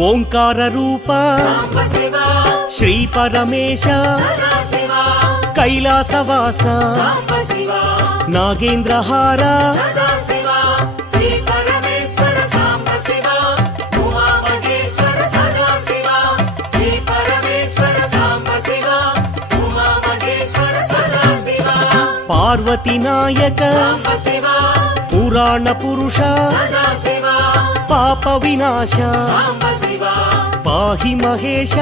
ఓంకార రూప శ్రీ పరమేశ కైలాసవాస నాగేంద్రహార పార్వతీ నాయక పురాణ పురుష పాప వినాశ పాహి మహేశ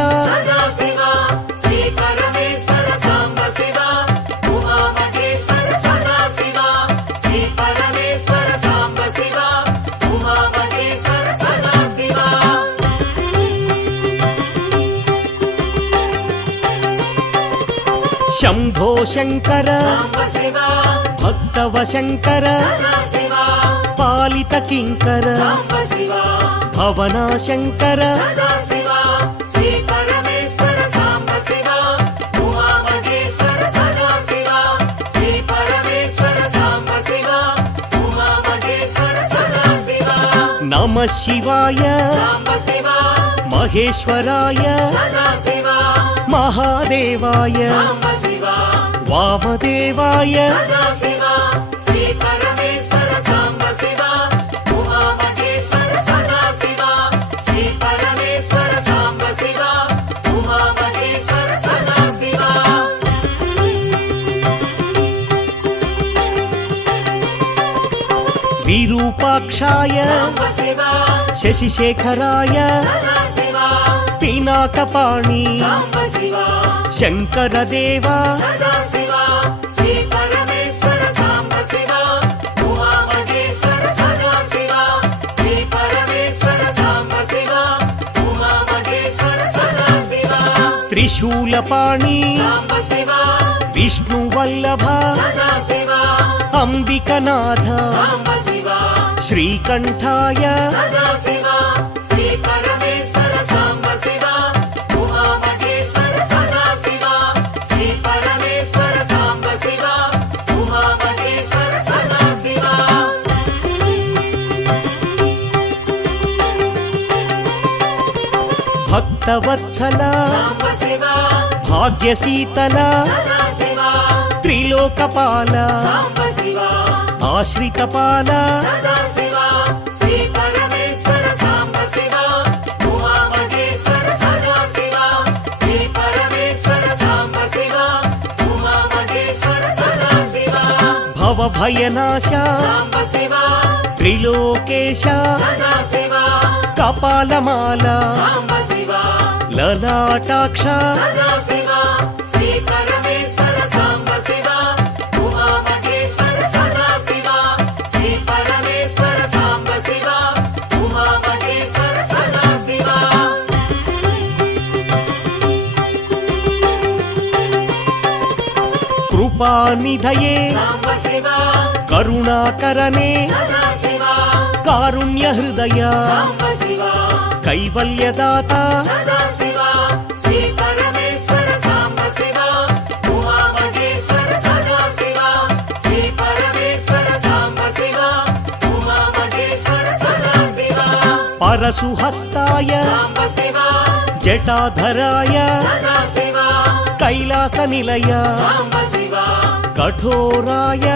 శంభో శంకర భక్తవ శంకర పాలిత కింకర భవనా శంకర నమ శివాయ మహేశ్వరాయ మహాదేవాయ వామదేవాయ విరూపాక్షాయ శశిశేఖరాయ పినాకపాణి శంకరదేవా త్రిశూలపాణి విష్ణువల్లభ అంబికనాథ శ్రీకంఠాయ భక్తవత్సల భాగ్యశీతల త్రిలోకపాల ఆశ్రితపాల భవభయనాశ త్రిలోకేశ కపాలమాల లలాటాక్ష కృపానిధయే కరుణాకరనే కారుణ్య హృదయ కైవల్యదాత పరశుహస్తాయ జటాధరాయ కైలాస నిలయ కఠోరాయ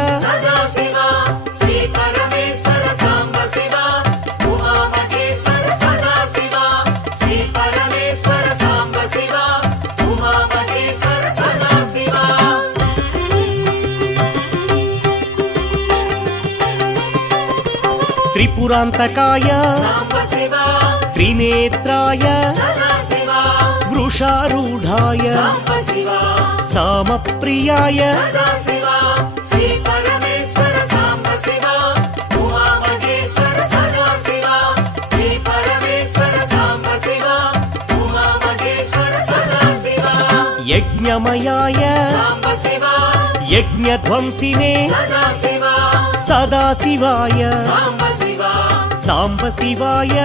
త్రిపురాంతకాయ త్రినేత్రాయ వృషారూఢాయ సామప్రియాయ యజ్ఞమయాయ యజ్ఞధ్వంసినే సదాశివాయ సాంబశివాయ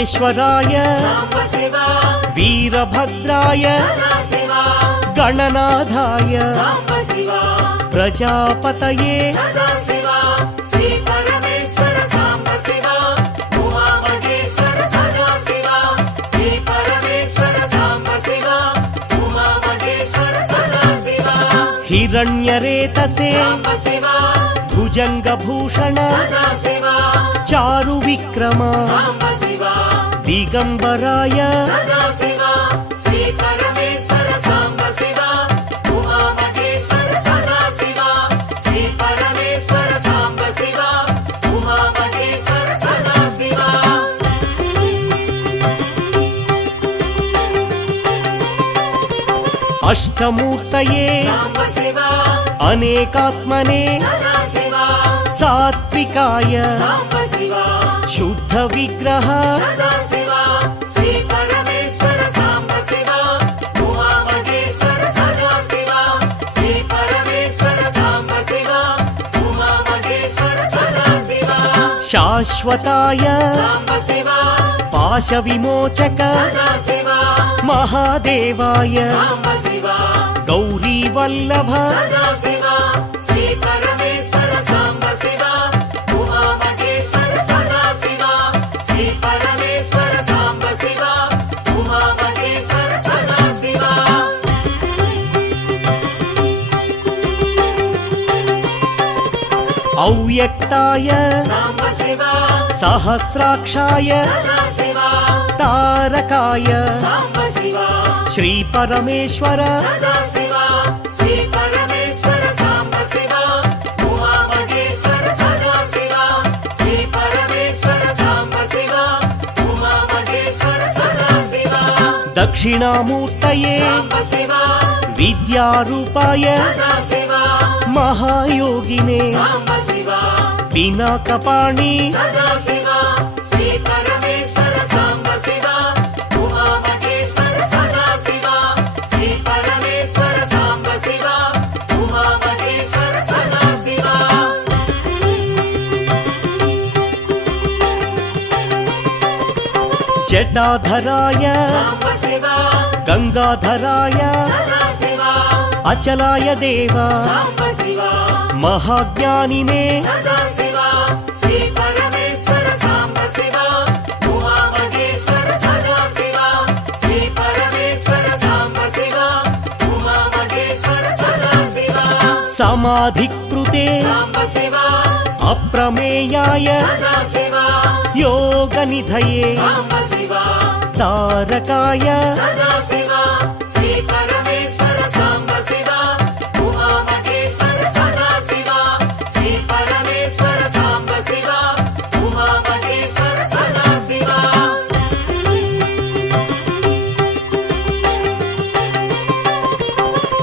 మహేశ్వరాయ వీరభద్రాయ గణనాథాయ ప్రజాపతయే హిరణ్యరేతసే భుజంగభూషణ చారు విక్రమ దిగంబరాయ అష్టమూర్తయే అనేకాత్మనే సాత్వికాయ శుద్ధ విగ్రహ శాశ్వతాయ పాశ విమోచక మహాదేవాయ గౌరీ వల్లభ అవ్యక్తాయ సహస్రాక్షాయ తారకాయ శ్రీ పరమేశ్వర దక్షిణామూర్తయే విద్యారూపాయ మహాయోగినే పినాకపాణి జటాధరాయ గంగాధరాయ అచలాయ దేవ మహాజ్ఞానినే సమాధికృతే అప్రమేయాయ యోగనిధయే తారకాయ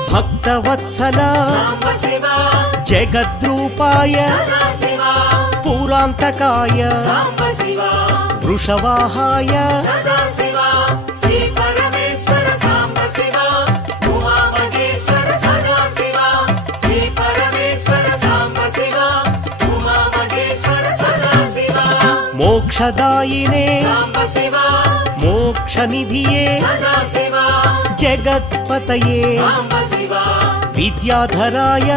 భక్తవత్సల జగద్రూపాయ పురాంతకాయ వృషవాహాయ మోక్షదాయినే మోక్షనిధియే జగత్పతయే విద్యాధరాయ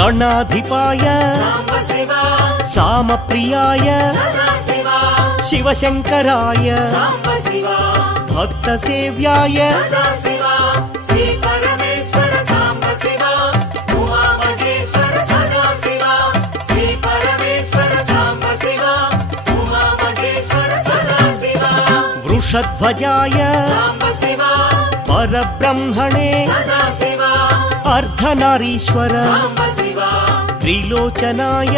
గణాధిపాయ సామప్రియాయ శివశంకరాయ భక్తసేవ్యాయ వృషధ్వజాయ పరబ్రహ్మణే అర్ధనారీశ్వర త్రిలోచనాయ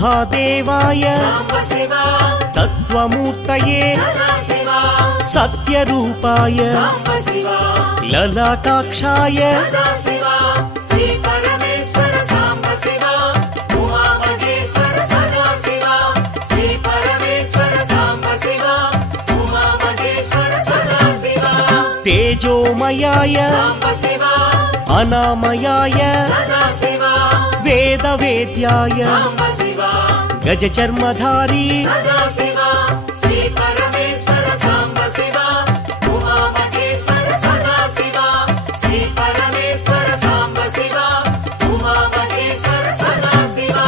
మహాదేవాయ సాంబశివా తత్వమూర్తయే సదాశివా సత్యరూపాయ సాంబశివా లలాటాక్షాయ సదాశివా శ్రీ పరమేశ్వర సాంబశివా ఉమామహేశ్వర సదాశివా శ్రీ పరమేశ్వర సాంబశివా ఉమామహేశ్వర సదాశివా తేజోమయాయ సాంబశివా అనామయాయ సదాశివా వేదవేద్యాయ సాంబశివా గజచర్మధారీ సదాశివా శ్రీ పరమేశ్వర సాంబశివా ఉమామహేశ్వర సదాశివా శ్రీ పరమేశ్వర సాంబశివా ఉమామహేశ్వర సదాశివా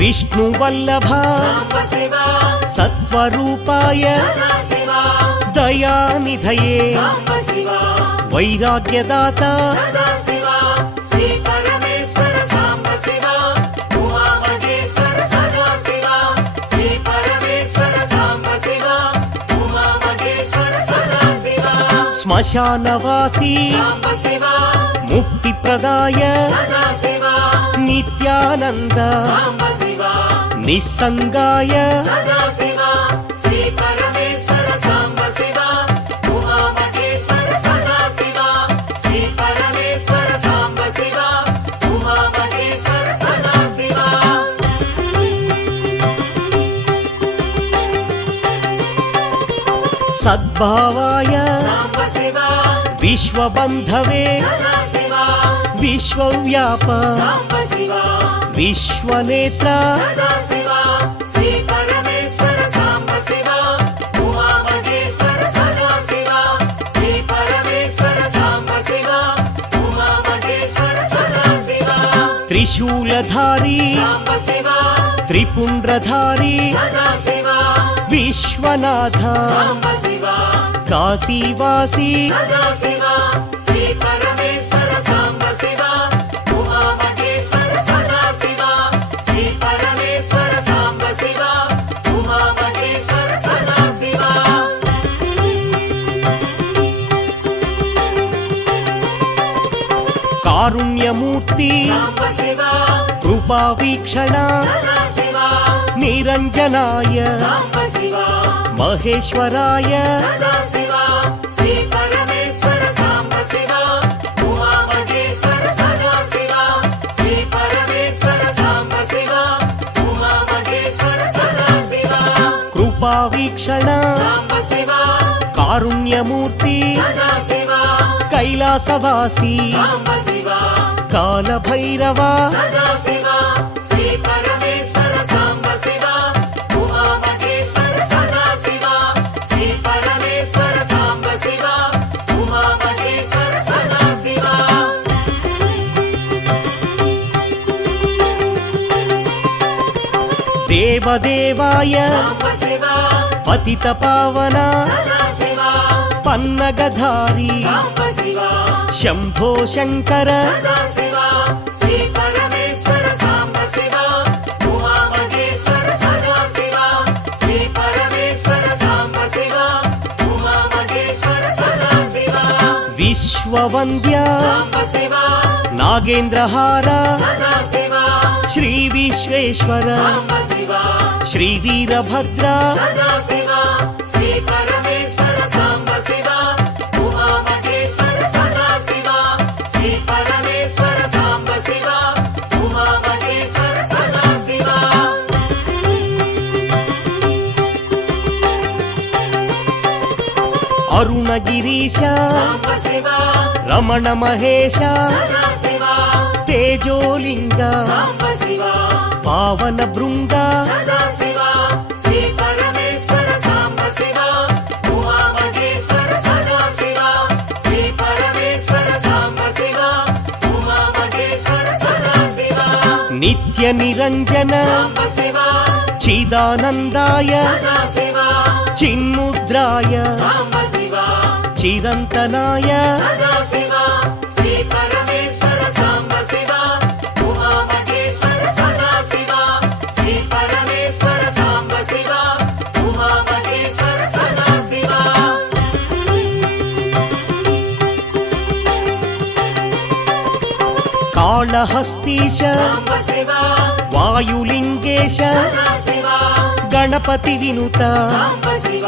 విష్ణువల్లభ సాంబశివా సత్వరూపాయ సదాశివా దయానిధయే సాంబశివా వైరాగ్యదాత సదాశివా శ్రీ పరమేశ్వర సాంబశివా ఉమామహేశ్వర సదాశివా శ్రీ పరమేశ్వర సాంబశివా ఉమామహేశ్వర సదాశివా శ్మశానవాసి సాంబశివా ముక్తిప్రదాయ సదాశివా నిత్యానంద సాంబశివా నిస్సంగాయ సదాశివా శ్రీ పరమేశ్వర సాంబశివా ఉమామహేశ్వర సదాశివా శ్రీ పరమేశ్వర సాంబశివా ఉమామహేశ్వర సదాశివా సద్భావాయ సాంబశివా విశ్వబంధవే సదాశివా విశ్వవ్యాప సాంబశివా విశ్వనేత్ర సదాశివా శ్రీ పరమేశ్వర సాంబశివా ఉమామహేశ్వర సదాశివా శ్రీ పరమేశ్వర సాంబశివా ఉమామహేశ్వర సదాశివా త్రిశూలధారీ సాంబశివా త్రిపుండ్రధారీ సదాశివా విశ్వనాథ సాంబశివా కాశీవాసి సదాశివా శ్రీ పరమేశ్వర సాంబశివా ఉమామహేశ్వర సదాశివా శ్రీ పరమేశ్వర సాంబశివా ఉమామహేశ్వర సదాశివా కారుణ్యమూర్తి సాంబశివా కృపావీక్షణ సదాశివా నిరంజనాయ సాంబశివా మహేశ్వరాయ సదాశివా శ్రీ పరమేశ్వర సాంబశివా ఉమామహేశ్వర సదాశివా శ్రీ పరమేశ్వర సాంబశివా ఉమామహేశ్వర సదాశివా కృపావీక్షణ సాంబశివా కారుణ్యమూర్తి సదాశివా కైలాసవాసి సాంబశివా కాలభైరవ సదాశివా శ్రీ పరమేశ్వర సాంబశివా ఉమామహేశ్వర సదాశివా శ్రీ పరమేశ్వర సాంబశివా ఉమామహేశ్వర సదాశివా దేవదేవాయ సాంబశివా పతిత పావన సదాశివా పన్నగధారీ సాంబశివా శంభో శంకర సదాశివా శ్రీ పరమేశ్వర సాంబశివా ఉమామహేశ్వర సదాశివా శ్రీ పరమేశ్వర సాంబశివా ఉమామహేశ్వర సదాశివా విశ్వవంద్య సాంబశివా నాగేంద్రహార సదాశివా శ్రీ విశ్వేశ్వర సాంబశివా శ్రీ వీరభద్ర సదాశివా శ్రీ పరమేశ్వర సాంబశివా ఉమామహేశ్వర సదాశివా శ్రీ పరమేశ్వర సాంబశివా ఉమామహేశ్వర సదాశివా అరుణగిరీశ సాంబశివా రమణ మహేశ సదాశివా తేజోలింగ సాంబశివా పావన బృంగ సదాశివా శ్రీ పరమేశ్వర సాంబశివా ఉమామహేశ్వర సదాశివా శ్రీ పరమేశ్వర సాంబశివా ఉమామహేశ్వర సదాశివా నిత్య నిరంజన సాంబశివా చిదానందాయ సదాశివా చిన్ముద్రాయ సాంబశివా చిరంతనాయ సదాశివా శ్రీ పరమేశ్వర సాంబశివా ఉమామహేశ్వర సదాశివా శ్రీ పరమేశ్వర సాంబశివా ఉమామహేశ్వర సదాశివా కాళహస్తీశ సాంబ శివ వాయులింగేశ సదా శివ గణపతి వినుత సాంబ శివ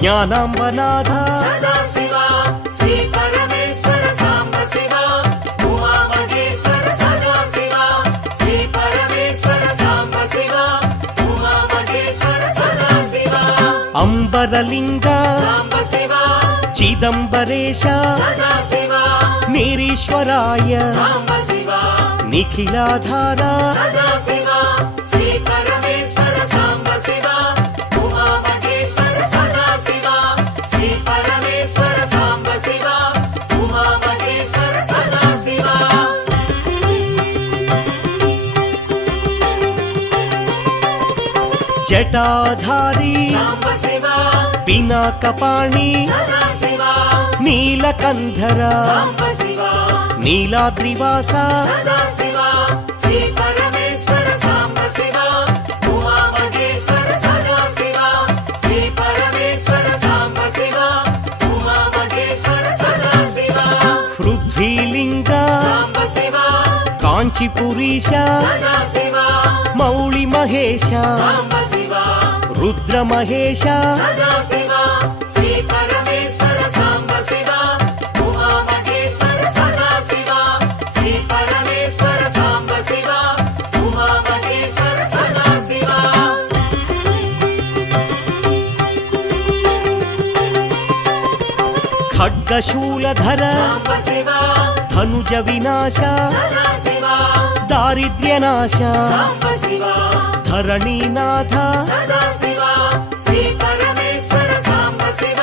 జ్ఞానాంబనాథ సదా శివ శ్రీ పరమేశ్వర సాంబ శివ ఉమా మహేశ్వర సదా శివ శ్రీ పరమేశ్వర సాంబ శివ ఉమా మహేశ్వర సదా శివ అంబరలింగ సాంబ శివ చిదంబరేశ సదా శివ నిరీశ్వరాయ సాంబ శివ నిఖిలాధార సదా శివ శ్రీ పరమేశ్వర సాంబ శివ ఉమా మహేశ్వర సదా శివ శ్రీ పరమేశ్వర సాంబ శివ ఉమా మహేశ్వర సదా శివ జటాధారి సాంబ శివ పినాకపాణి సదా శివ నీలకంధర సాంబ శివ నీలాద్రివాస సదా శివ శ్రీ పరమేశ్వర సాంబ శివ ఉమా మహేశ్వర సదా శివ శ్రీ పరమేశ్వర సాంబ శివ ఉమా మహేశ్వర సదా శివ పృథ్వీలింగ సాంబ శివ కాంచీపురీశ సదా శివ మౌళి మహేశ సాంబ శివ రుద్ర మహేశ సదా శివ శ్రీ పరమేశ్వర సాంబ శివ ఉమా మహేశ్వర సదా శివ శ్రీ పరమేశ్వర సాంబ శివ ఉమా మహేశ్వర సదా శివ ఖడ్గశూలధర సాంబ శివ ధనుజ వినాశ సదా శివ దారిద్ర్యనాశ సాంబ శివ ధరణీనాథ సదా శివ శ్రీ పరమేశ్వర సాంబ శివ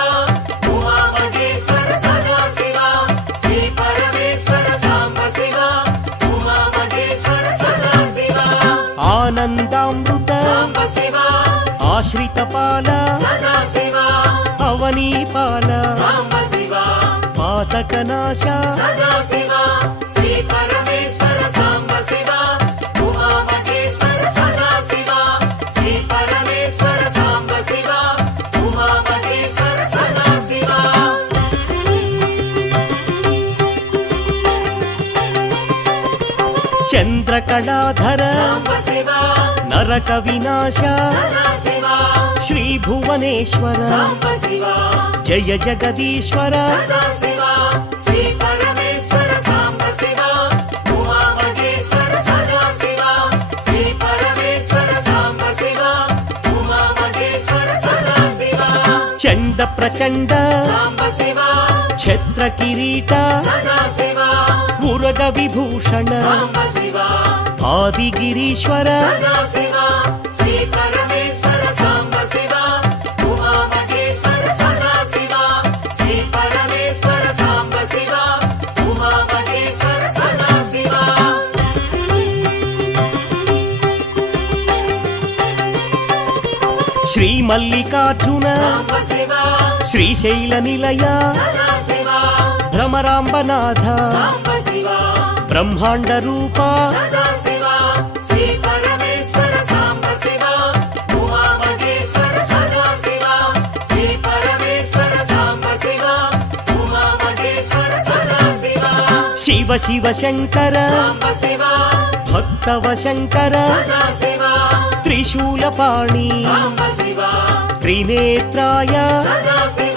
ఉమా మహేశ్వర సదా శివ శ్రీ పరమేశ్వర సాంబ శివ ఉమా మహేశ్వర సదా శివ ఆనందామృత సాంబ శివ ఆశ్రితపాల సదా శివ అవనీపాల సాంబ శివ పాతకనాశ సదా శివ శ్రీ పరమేశ్వర సాంబ శివ ఉమా మహేశ్వర సదా శివ శ్రీ పరమేశ్వర సాంబ శివ ఉమా మహేశ్వర సదా శివ చంద్రకళాధర సాంబ శివ నరక వినాశ సదా శివ శ్రీ భువనేశ్వర సాంబ శివ జయ జగదీశ్వర సదా శివ శ్రీ పరమేశ్వర సాంబ శివ ఉమా మహేశ్వర సదా శివ శ్రీ పరమేశ్వర సాంబ శివ ఉమా మహేశ్వర సదా శివ చండ ప్రచండ సాంబ శివ ఛత్ర కిరీట సదా శివ ఉరగ విభూషణ సాంబ శివ ఆదిగిరీశ్వర సదా శివ శ్రీ పరమేశ్వర సాంబ శివ ఉమా మహేశ్వర సదా శివ శ్రీ పరమేశ్వర సాంబ శివ ఉమా మహేశ్వర సదా శివ శ్రీ మల్లికార్జున సాంబ శివ శ్రీశైల నిలయ సదా శివ భ్రమరాంబనాథ సాంబ శివ బ్రహ్మాండ రూప సదా శివ శ్రీ పరమేశ్వర సాంబ శివ ఉమా మహేశ్వర సదా శివ శ్రీ పరమేశ్వర సాంబ శివ ఉమా మహేశ్వర సదా శివ శివ శివ శంకర సాంబ శివ భక్తవ శంకర సదా శివ త్రిశూలపాణి సాంబ శివ త్రినేత్రాయ సదా శివ